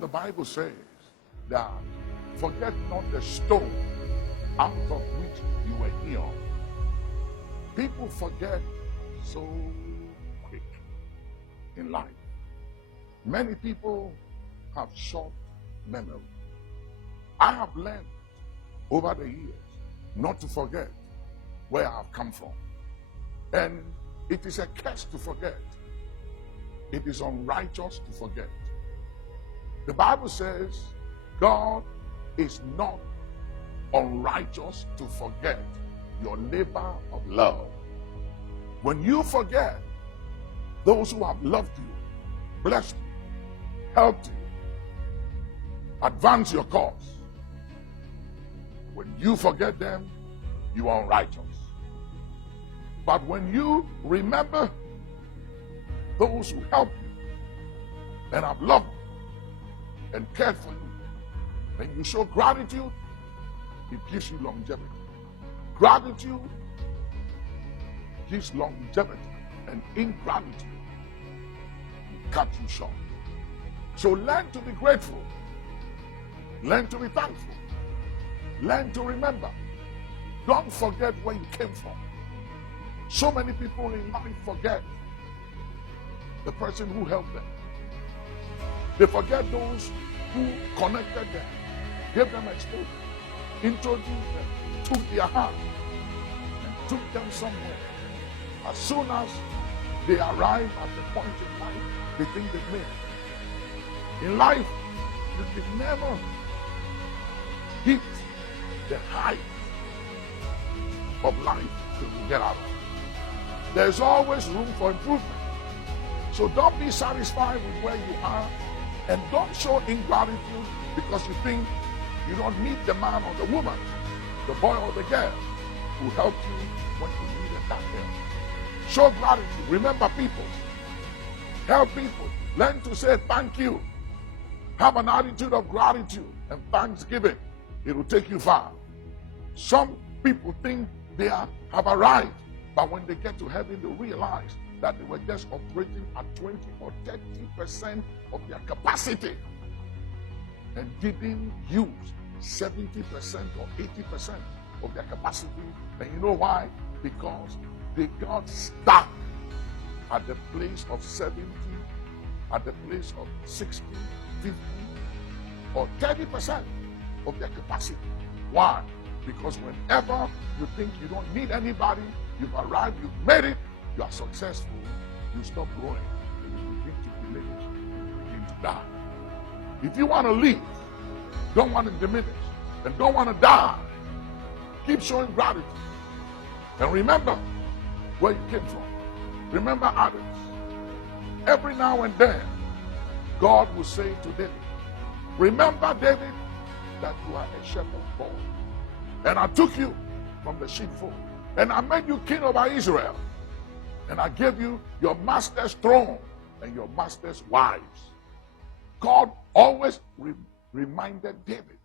The Bible says that forget not the stone out of which you were healed. People forget so quick in life. Many people have short memory. I have learned over the years not to forget where I have come from. And it is a curse to forget. It is unrighteous to forget. The Bible says God is not unrighteous to forget your labor of love. When you forget those who have loved you, blessed you, helped you, advance your cause, when you forget them, you are unrighteous. But when you remember those who helped you and have loved you and cared for you, and you show gratitude, it gives you longevity. Gratitude gives longevity, and ingratitude will cut you short. So learn to be grateful. Learn to be thankful. Learn to remember. Don't forget where you came from. So many people in life forget the person who helped them. They forget those who connected them, gave them exposure, introduced them, took their hand, and took them somewhere. As soon as they arrive at the point in life, they think they've made it. In life, you can never hit the height of life till you get out of it. There's always room for improvement. So don't be satisfied with where you are, and don't show ingratitude because you think you don't need the man or the woman, the boy or the girl who helped you when you needed that help. Show gratitude. Remember people. Help people. Learn to say thank you. Have an attitude of gratitude and thanksgiving. It will take you far. Some people think they have arrived, but when they get to heaven, they realize that they were just operating at 20 or 30% of their capacity and didn't use 70% or 80% of their capacity. And you know why? Because they got stuck at the place of 70, at the place of 60, 50, or 30% of their capacity. Why? Because whenever you think you don't need anybody, you've arrived, you've made it, you are successful, you stop growing, and you begin to diminish, you begin to die. If you want to live, don't want to diminish, and don't want to die, keep showing gratitude. And remember where you came from. Remember others. Every now and then, God will say to David, remember, David, that you are a shepherd boy. And I took you from the sheepfold, and I made you king over Israel. And I gave you your master's throne and your master's wives. God always reminded David.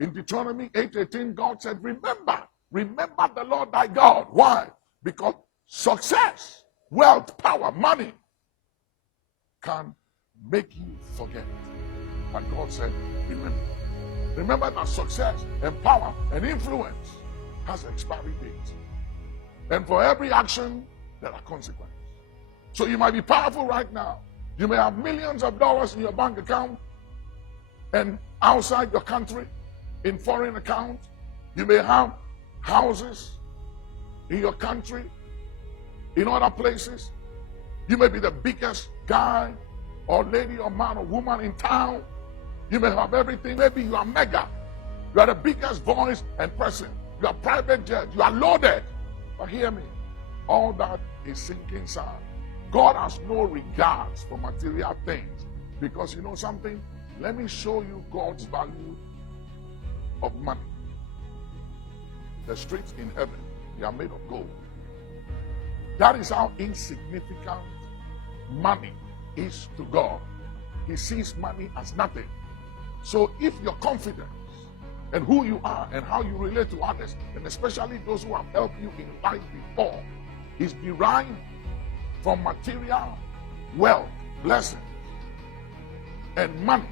In Deuteronomy 8:18, God said, remember the Lord thy God. Why? Because success, wealth, power, money can make you forget. But God said, remember. Remember that success and power and influence has expiry dates. And for every action, there are consequences. So you might be powerful right now. You may have millions of dollars in your bank account and outside your country, in foreign accounts. You may have houses in your country, in other places. You may be the biggest guy or lady or man or woman in town. You may have everything. Maybe you are mega. You are the biggest voice and person. You are private jet. You are loaded. But hear me. All that is sinking sand. God has no regards for material things. Because you know something? Let me show you God's value of money. The streets in heaven, they are made of gold. That is how insignificant money is to God. He sees money as nothing. So if your confidence and who you are and how you relate to others, and especially those who have helped you in life before, is derived from material wealth, blessings, and money,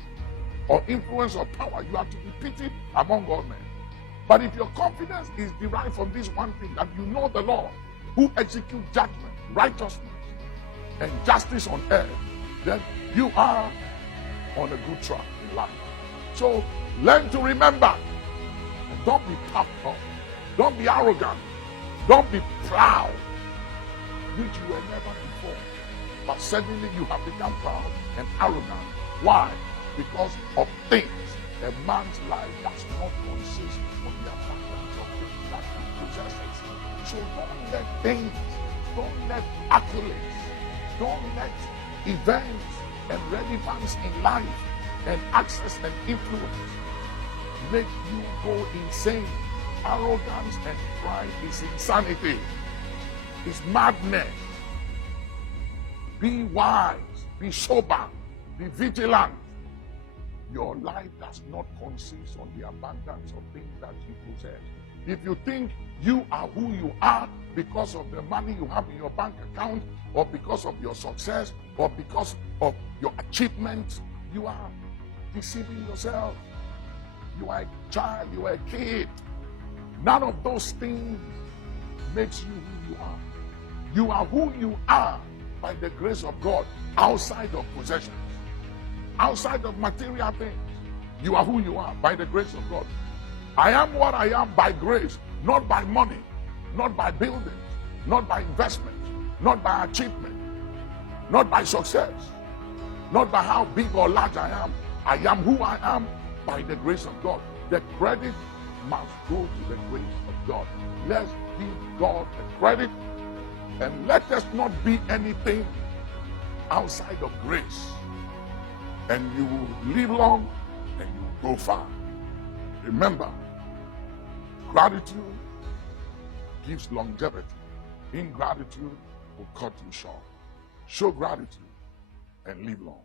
or influence or power, you are to be pitied among all men. But if your confidence is derived from this one thing, that you know the Lord who executes judgment, righteousness, and justice on earth, then you are on a good track in life. So learn to remember. And don't be puffed up. Don't be arrogant. Don't be proud, which you were never before. But suddenly you have become proud and arrogant. Why? Because of things. A man's life does not consist on the abundance of things that he possesses. So don't let things, don't let accolades, don't let events and relevance in life and access and influence make you go insane. Arrogance and pride is insanity. It's madness. Be wise, be sober, be vigilant. Your life does not consist on the abundance of things that you possess. If you think you are who you are because of the money you have in your bank account, or because of your success, or because of your achievements, you are deceiving yourself. You are a child, you are a kid. None of those things makes you who you are. You are who you are by the grace of God, outside of possessions, outside of material things. You are who you are by the grace of God. I am what I am by grace, not by money, not by buildings, not by investment, not by achievement, not by success, not by how big or large I am. I am who I am by the grace of God. The credit must go to the grace of God. Let's give God the credit, and let us not be anything outside of grace. And you will live long and you will go far. Remember, gratitude gives longevity. Ingratitude will cut you short. Show gratitude and live long.